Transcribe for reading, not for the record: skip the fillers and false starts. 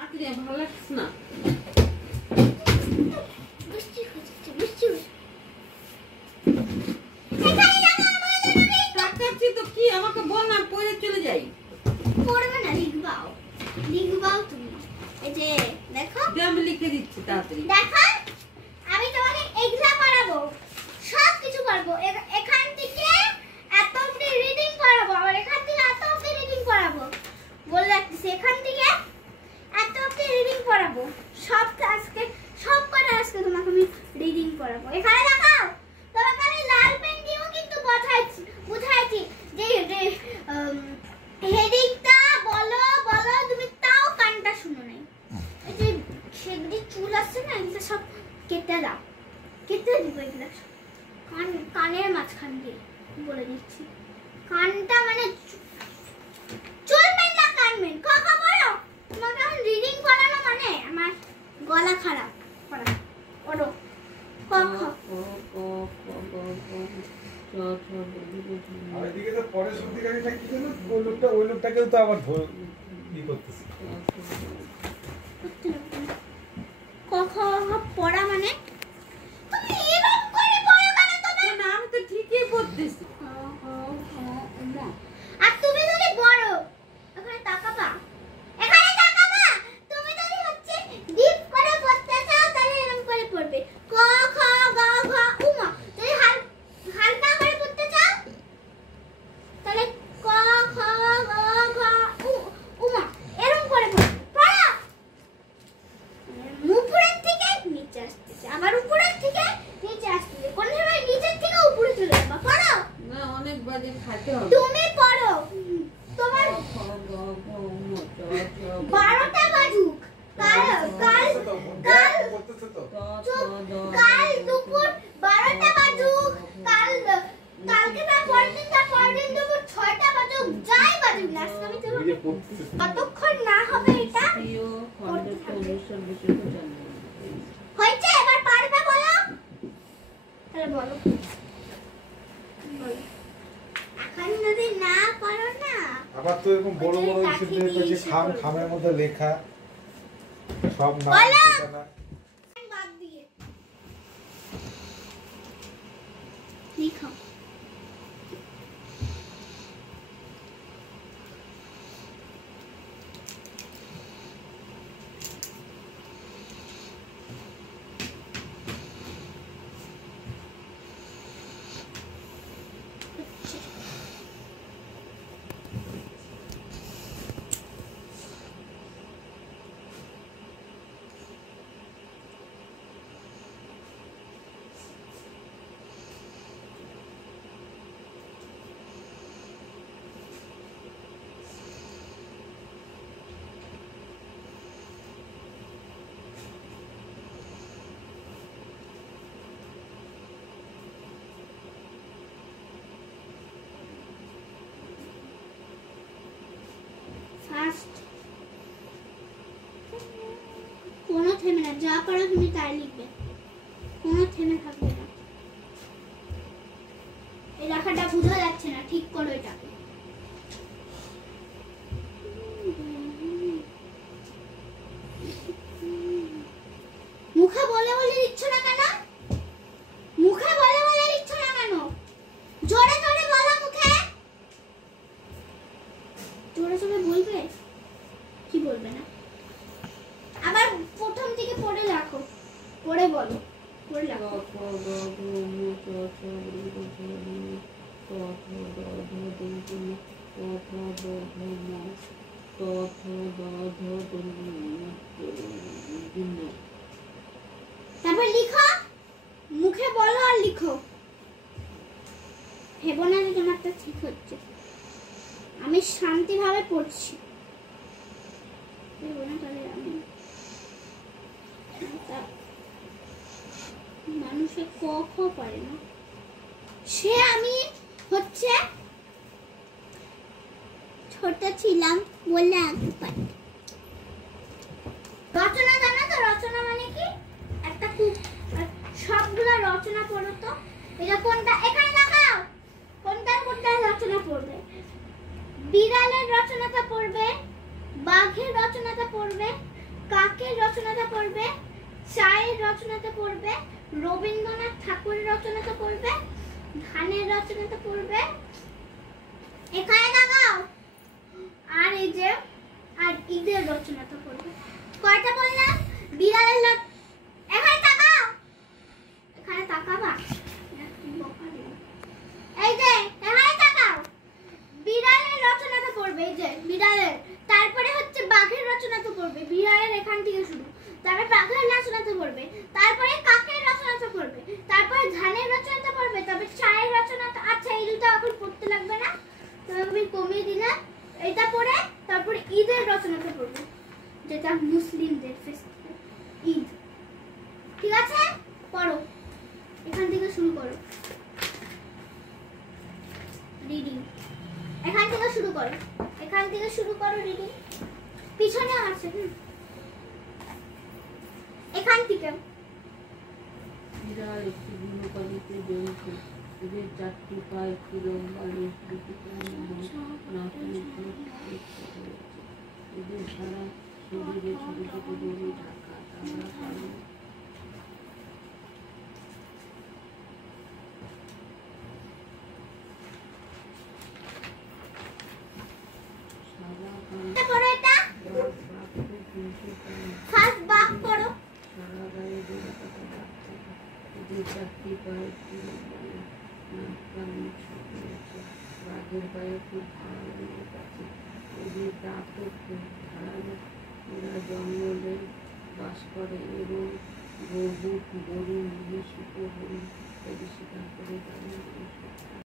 ভালো লাগছে না। তো কি আমাকে বল না, পড়ে চলে যাই। পড়বে না, লিখবাও তুমি। এই যে দেখো, আমি লিখে দিচ্ছি তাড়াতাড়ি। দেখো আমি তোমাকে এক্সাম করাবো, সব কিছু করবো। এখান থেকে এত অবধি রিডিং করাবো, আবার এখান থেকে এত অবধি রিডিং করাবো। বলে রাখতেছি, এখান থেকে এত অবধি রিডিং করাবো। সব করে আজকে তোমাকে আমি রিডিং করাবো। এখানে দেখাও, তোমাকে আমি লাল পেন দিয়েও কিন্তু বুঝাইছি যে হেডিংটা বলো তুমি, তাও কানটা শুনো নাই। এই যে সেগুলি চুল আছে না, এগুলো সব কেটে দাও, কেটে দিব এগুলো কানের মাঝখান দিয়ে। বলে দিচ্ছি, কানটা মানে চুলবেন না, কানবেন। কথা বলো, তোমাকে এখন রিডিং করানো মানে আমার গলা খারাপ করা। ওরো আর এদিকে তো পরে সত্যিকারটা কি জানো, ওই লোকটাকেও তো আবার ই করতেছে। পড়া মানে তুমি এরকম করে পড়ো কেন? তোমার না, আমি তো ঠিকই পড়তেছি। আর তুমি যদি বড় এখানে তাকাবা, তুমি যদি হচ্ছে ডিপ করে পড়তে চাও তাহলে এরকম করে পড়বে। ক খ গ ঘ উমা। যদি হালকা করে পড়তে চাও তাহলে ক খ গ ঘ উমা এরকম করে পড়বে। পড়ো, উপরের থেকে নিচে আসতেছে, আবার উপরের থেকে নিচে আসতেছে, কোন সময় নিচের থেকে উপরে চলে যাবে। পড়ো না, অনেক বাজে খাইতে হবে। তুমি পড়ো, তোমার 12টা বাজুক। কাল দুপুর 12টা বাজুক, কালকে পরদিন দুপুর 6টা বাজুক, যাই বাজুক না, আমি তোমাকে কতক্ষণ না হবে এটা হয়েছে। এবার পারবে বলো, তাহলে বলো। এখন যদি না পারো না, আবার তো এরকম বড় বড় ইস্যুতে যে খামের মধ্যে লেখা সব নাম ঠিকানা বাদ দিয়ে লিখো। ফার্স্ট কোনো থেমে না, যা পারো তুমি তাই লিখবে, কোনো থেমে থাকবে না। এই লেখাটা বোঝা যাচ্ছে না, ঠিক করো এটাকে। মুখে বলে দিচ্ছ না কেন? মুখে বলে দিচ্ছ না কেন? জোরে জোরে বলো, মুখে জোরে জোরে বলবে। কি বলবে না? আবার প্রথম থেকে পড়ে রাখো, পড়ে বলো, পড়ে রাখো। তারপর লিখো, মুখে বলো আর লিখো। ভেবো না যে তোমারটা ঠিক হচ্ছে, আমি শান্তিভাবে পড়ছি। ভেবো না তাহলে আমি মানুষে ক খ পারে না, সে আমি হচ্ছে ছোট ছিলাম বলে আঁকতে পারি। রচনা জানো তো? রচনা মানে কি? একটা খুব সবগুলা রচনা পড়ো তো। এটা কোনটা এখানে দেখাও, কোনটা রচনা পড়বে। বিড়ালের রচনাটা পড়বে, বাঘের রচনাটা পড়বে, কাকের রচনাটা পড়বে, চায়ের রচনাটা পড়বে, রবীন্দ্রনাথ ঠাকুরের রচনাটা পড়বে, ধানের রচনাটা পড়বে, এখানে তাকাও, আর এই যে আর ঈদের রচনাটা পড়বে। কয়টা বললাম? বিড়ালের এখানে তাকাও, এখানে তাকাবা, এই যে এখানে তাকাও, বিড়ালের রচনাটা পড়বে, এই যে বিড়ালের, তারপরে হচ্ছে বাঘের রচনাটা পড়বে, বিড়ালের এখান থেকে শুরু, তারপরে বাঘের রচনাটা পড়বে, তারপরে কাকের রচনাটা পড়বে, তারপরে ধানের রচনাটা পড়বে, তারপরে চায়ের রচনাটা, আচ্ছা এই দুটো এখন পড়তে লাগবে না, তবে আমি কমিয়ে দিলাম, এটা পড়ে তারপরে ঈদের রচনাটা পড়বে, যেটা মুসলিমদের ফেস্টিভ্যাল ঈদ। ঠিক আছে, পড়ো, এখান থেকে শুরু করো রিডিং, এখান থেকে শুরু করো, এখান থেকে শুরু করো রিডিং, পিছনে আছে এখান থেকে। বিড়াল একটি গৃহপালিত জন্তু, এদের 4টি পা, একটি লম্বা লেজ, দুটি কান এবং নাকের উপর চেষ্টা করেছে। এদের সারা শরীরে ছোট ছোট দড়ি ঢাকা, তারা কালো সাদা কালো পড়ো এটা, ফার্স্ট বাঘ পড়ো। সারা গায়ে দড়ি কাটা দাগ থাকে। এদের 4টি পা, একটি লম্বা লেজ, নাক কান মুখ রয়েছে। বাঘের গায়ে খুব ধারালো নখ আছে। এদের দাঁতও খুব ধারালো। এরা জঙ্গলে বাস করে এবং গরু, মহিষ, হরিণ ইত্যাদি শিকার করে তাদের মাংস খায়।